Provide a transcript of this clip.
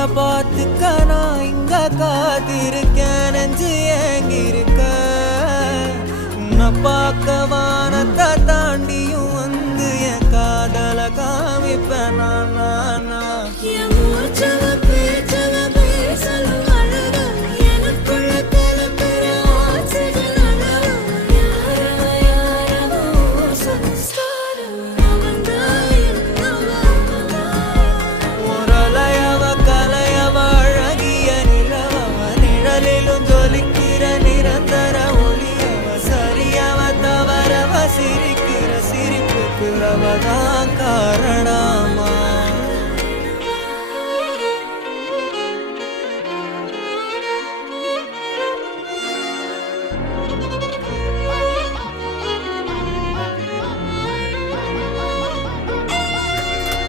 உன்னை பார்த்துக்க நான் இங்க காத்திருக்கேன், நெஞ்சு ஏங்கிருக்க. உன்னை பார்க்க வானத்தை தாண்டியும் வந்து என் காதல காமிப்பேன் நான். நிரந்தர ஒளியவ சரியவ தவறவ சிரிக்கிற சிரிப்புக்கு அவதான்